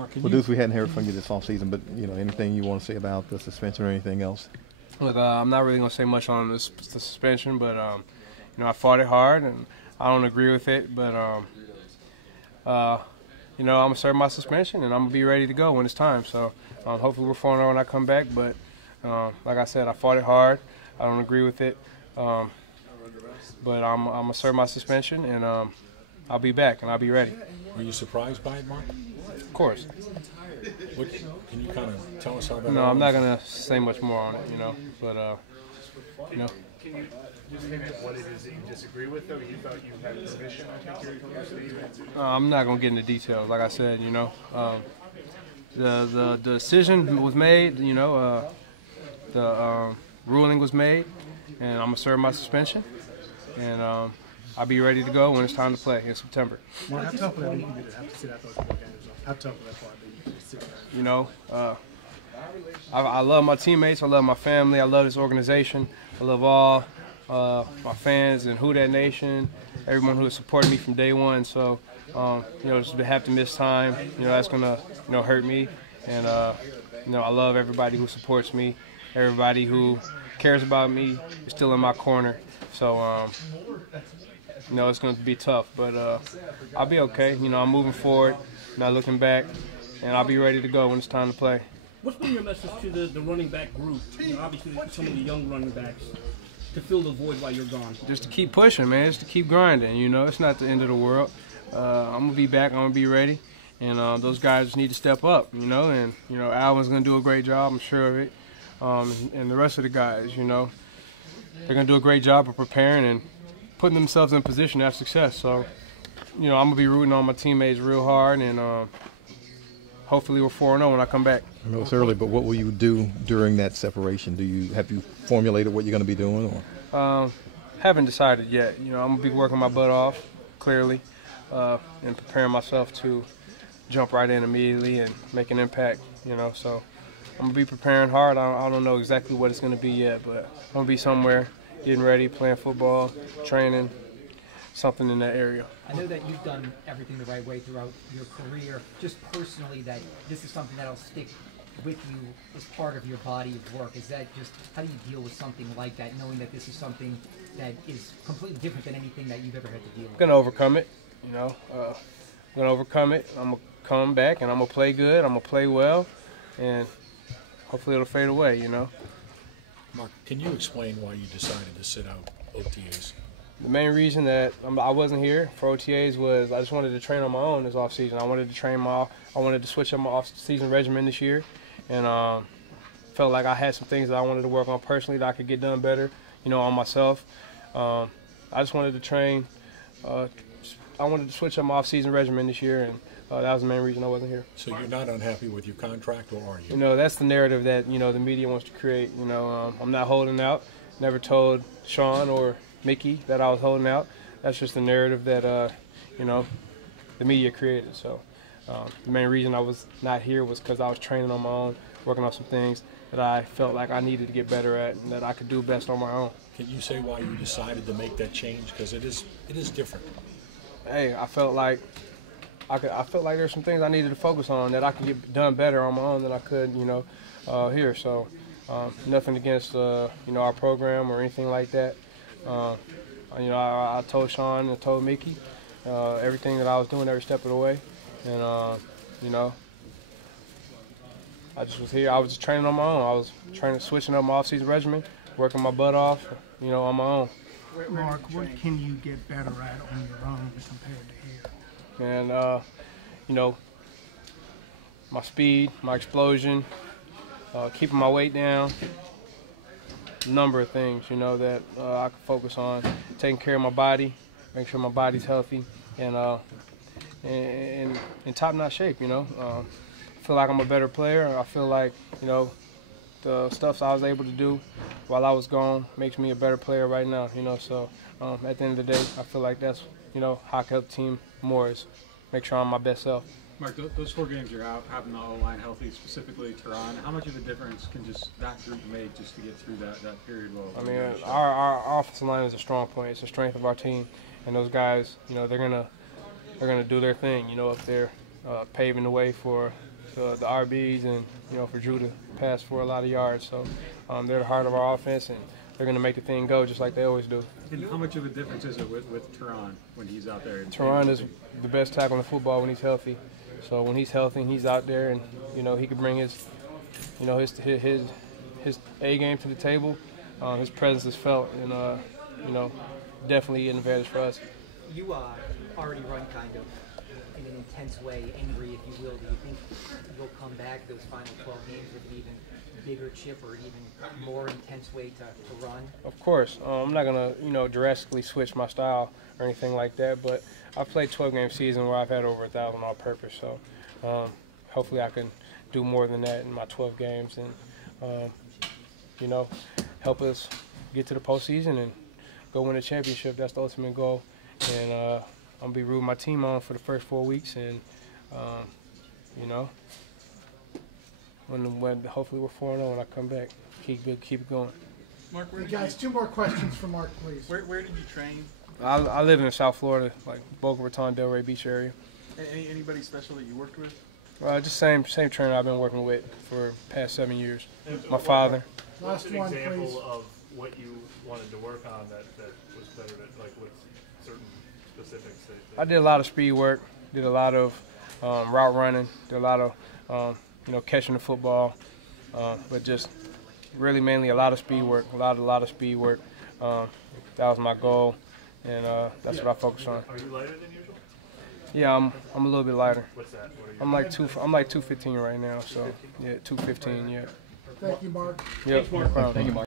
Well, Deuce, we hadn't heard from you this offseason, but anything you want to say about the suspension or anything else? Look, I'm not really going to say much on the suspension, but I fought it hard, and I don't agree with it. But I'm gonna serve my suspension, and I'm gonna be ready to go when it's time. So hopefully we're 4-0 when I come back. But like I said, I fought it hard. I don't agree with it, but I'm gonna serve my suspension, and I'll be back, and I'll be ready. Were you surprised by it, Mark? Of course. Can you kind of tell us how that? No, I'm not gonna say much more on it, but Can you just name what it is that you disagree with, though? You thought you had permission to I'm not gonna get into details. Like I said, the decision was made. The ruling was made, and I'm gonna serve my suspension, and I'll be ready to go when it's time to play in September. How tough would that be to have to sit out those 4 games? How tough would that part be to sit there? I love my teammates. I love my family. I love this organization. I love all my fans and Who Dat Nation, everyone who has supported me from day one. So, just to have to miss time, that's gonna, hurt me. And I love everybody who supports me, everybody who cares about me is still in my corner. So, it's going to be tough, but I'll be okay. I'm moving forward, not looking back, and I'll be ready to go when it's time to play. What's been your message to the running back group? Obviously, some of the young running backs to fill the void while you're gone. Just to keep pushing, man. Just to keep grinding. It's not the end of the world. I'm gonna be back. I'm gonna be ready, and those guys just need to step up. And Alvin's gonna do a great job. I'm sure of it. And the rest of the guys, they're gonna do a great job of preparing and putting themselves in position to have success. So, I'm gonna be rooting on my teammates real hard, and hopefully we're 4-0 when I come back. I know it's early, but what will you do during that separation? Have you formulated what you're going to be doing? Or? Haven't decided yet. I'm gonna be working my butt off, clearly, and preparing myself to jump right in immediately and make an impact. So I'm gonna be preparing hard. I don't know exactly what it's gonna be yet, but I'm gonna be somewhere, getting ready, playing football, training, something in that area. I know that you've done everything the right way throughout your career. Just personally, that this is something that'll stick with you as part of your body of work. Is that just, how do you deal with something like that, knowing that this is something that is completely different than anything that you've ever had to deal with? I'm gonna overcome it. I'm gonna overcome it. I'm gonna come back and I'm gonna play good. I'm gonna play well, and hopefully it'll fade away. Mark, can you explain why you decided to sit out OTAs? The main reason that I wasn't here for OTAs was I just wanted to train on my own this offseason. I wanted to switch up my off-season regimen this year, and felt like I had some things that I wanted to work on personally that I could get done better, on myself. I just wanted to train. I wanted to switch up my off-season regimen this year, and that was the main reason I wasn't here. So you're not unhappy with your contract, or are you? That's the narrative that the media wants to create. I'm not holding out. Never told Sean or Mickey that I was holding out. That's just the narrative that the media created. So the main reason I was not here was because I was training on my own, working on some things that I felt like I needed to get better at and that I could do best on my own. Can you say why you decided to make that change? Because it is different. Hey, I felt like there's some things I needed to focus on that I could get done better on my own than I could here. So nothing against our program or anything like that. I told Sean and told Mickey everything that I was doing every step of the way, and I just was here. I was just training on my own. I was switching up my off-season regimen, working my butt off, on my own. Mark, what can you get better at on your own compared to here? And my speed, my explosion, keeping my weight down. Number of things, that I can focus on, taking care of my body, make sure my body's healthy, and in top-notch shape. I feel like I'm a better player. I feel like the stuff I was able to do while I was gone makes me a better player right now. So at the end of the day, I feel like that's how I can help the team more, is make sure I'm my best self. Mark, those 4 games you're out, having the O-line healthy, specifically Tehran, how much of a difference can just that group make just to get through that period? Our offensive line is a strong point. It's the strength of our team, and those guys, they're gonna do their thing, up there paving the way for the RBs and, you know, for Drew to pass for a lot of yards. So they're the heart of our offense, and they're going to make the thing go just like they always do. And how much of a difference is it with Teron when he's out there? Teron is the best tackle in the football when he's healthy. So when he's healthy and he's out there, and, you know, he can bring his, you know, his A game to the table, his presence is felt, and, you know, definitely an advantage for us. You already run kind of in an intense way, angry, if you will. Do you think you'll come back those final 12 games with an even bigger chip or an even more intense way to run? Of course. I'm not going to, you know, drastically switch my style or anything like that, but I've played 12-game season where I've had over 1,000 all-purpose, so hopefully I can do more than that in my 12 games and, you know, help us get to the postseason and go win a championship. That's the ultimate goal. And I'm going to be rooting my team on for the first 4 weeks, and, you know, when hopefully we're 4-0 when I come back. Keep it going. Mark, Hey guys, 2 more questions for Mark, please. where did you train? I live in South Florida, like Boca Raton, Delray Beach area. Anybody special that you worked with? Just same trainer I've been working with for the past 7 years. My father. Last An one, example please. of what you wanted to work on that was better, like with certain specifics. I did a lot of speed work, did a lot of route running, did a lot of you know, catching the football, but just really mainly a lot of speed work, a lot of speed work. That was my goal, and that's what I focused on. Are you lighter than usual? Yeah, I'm a little bit lighter. What's that? What are you? I'm like 215 right now, so yeah, 215, yeah. Thank you, Mark. Yep, no problem. Thank you, Mark.